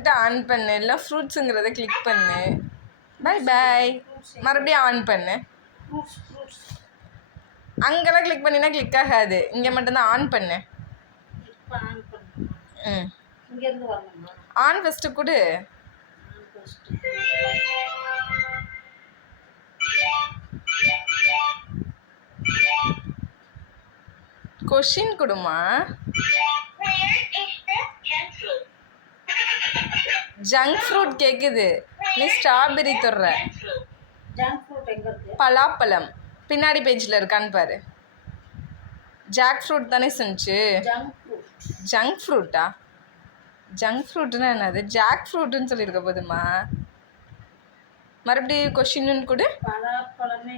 பண்ணிட்டு ஆன் பண்ணு, இல்லை ஃப்ரூட்ஸுங்கிறத கிளிக் பண்ணு. Bye bye. மறுபடியும் ஆன் பண்ணு. அங்கெல்லாம் கிளிக் பண்ணினா கிளிக் ஆகாது. இங்கே மட்டும்தான் ஆன் பண்ணு. ம் ஆன் ஃபஸ்ட்டு கொடு. கொஷின் கொடுமா. ஜங்க் ஃப்ரூட் கேட்குது, நீ ஸ்ட்ராபெரி தொடுற. பலாப்பழம் பின்னாடி பேஜில் இருக்கான்னு பாரு. ஜாக் ஃப்ரூட் தானே செஞ்சு. ஜங்க் ஃப்ரூட்டா? ஜங்க் ஃப்ரூட்னா என்னது? ஜாக் ஃப்ரூட்டுன்னு சொல்லியிருக்க போதுமா. மறுபடியும் கொஷின்னு கொடு. பலாப்பழமே